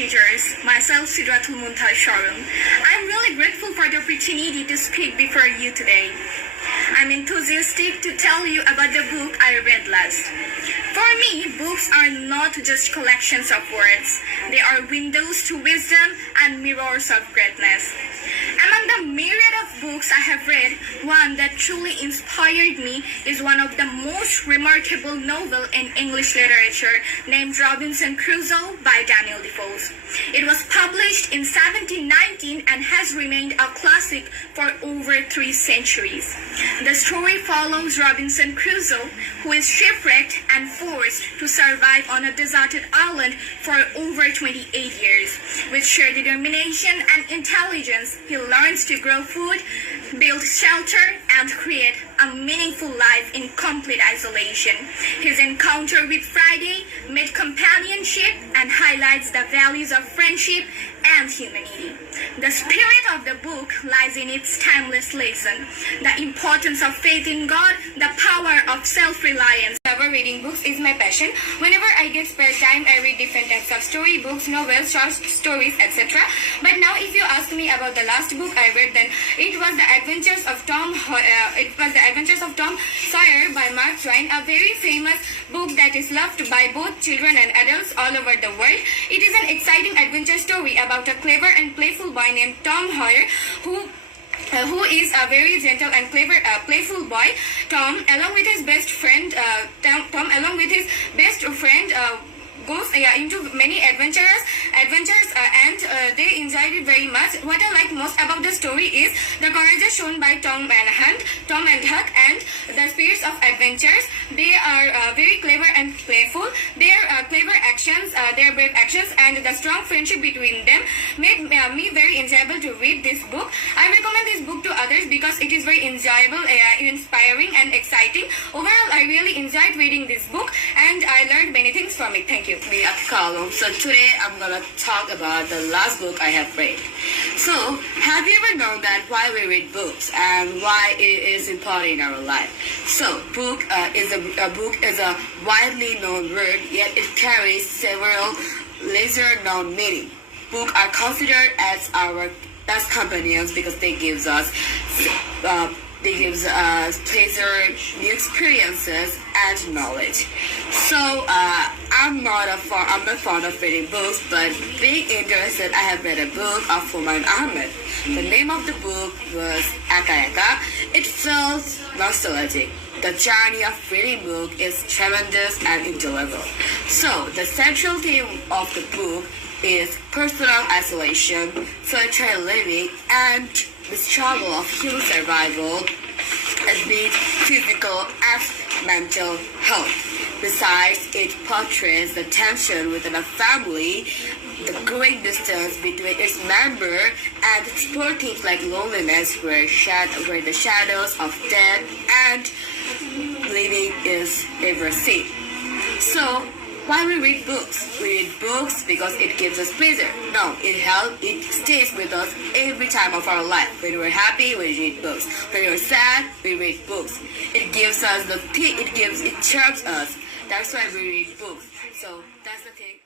teachers, myself Sidratul Muntaj Sharum. I'm really grateful for the opportunity to speak before you today. I'm enthusiastic to tell you about the book I read last. For me, books are not just collections of words. They are windows to wisdom and mirrors of greatness. Among the myriad of books I have read, one that truly inspired me is one of the most remarkable novel in English literature named Robinson Crusoe by Daniel Defoe. It was published in 1719 and has remained a classic for over 3 centuries. The story follows Robinson Crusoe, who is shipwrecked and forced to survive on a deserted island for over 28 years. With sheer determination and intelligence, he learns to grow food, build shelter, and create a meaningful life in complete isolation. His encounter with Friday made companionship and highlights the values of friendship and humanity. The spirit of the book lies in its timeless lesson, the importance of faith in God, the power of self-reliance. Reading books is my passion. Whenever I get spare time, I read different types of storybooks, novels, short stories, etc. But now, if you ask me about the last book I read, then it was The Adventures of Tom Sawyer by Mark Twain, a very famous book that is loved by both children and adults all over the world. It is an exciting adventure story about a clever and playful boy named Tom Sawyer who is a very gentle and clever, playful boy. Tom, along with his best friend, goes into many adventures and they enjoyed it very much. What I like most about the story is the courage shown by Tom and Huck, and the spirits of adventures. They are very clever and playful. Their clever actions, their brave actions, and the strong friendship between them made me very enjoyable to read this book. I recommend this book to others because it is very enjoyable, inspiring, and exciting. Overall, I really enjoyed reading this book and I learned many things from it. Thank you. Me at Column. So today I'm gonna talk about the last book I have read. So have you ever known that why we read books and why it is important in our life? So book is a widely known word, yet it carries several lesser known meanings. Books are considered as our best companions because they gives us pleasure, new experiences, and knowledge. So I'm not fond of reading books, but being interested, I have read a book of Humayun Ahmed. The name of the book was Eka Eka. It feels nostalgic. The journey of reading book is tremendous and enjoyable. So the central theme of the book is personal isolation, solitary living, and the struggle of human survival as both physical and mental health. Besides, it portrays the tension within a family, the growing distance between its members, and explore themes like loneliness, where the shadows of death and living is ever seen. So, why we read books? We read books because it gives us pleasure. No, it stays with us every time of our life. When we're happy, we read books. When we're sad, we read books. It gives us it cheers us. That's why we read books. So that's the thing.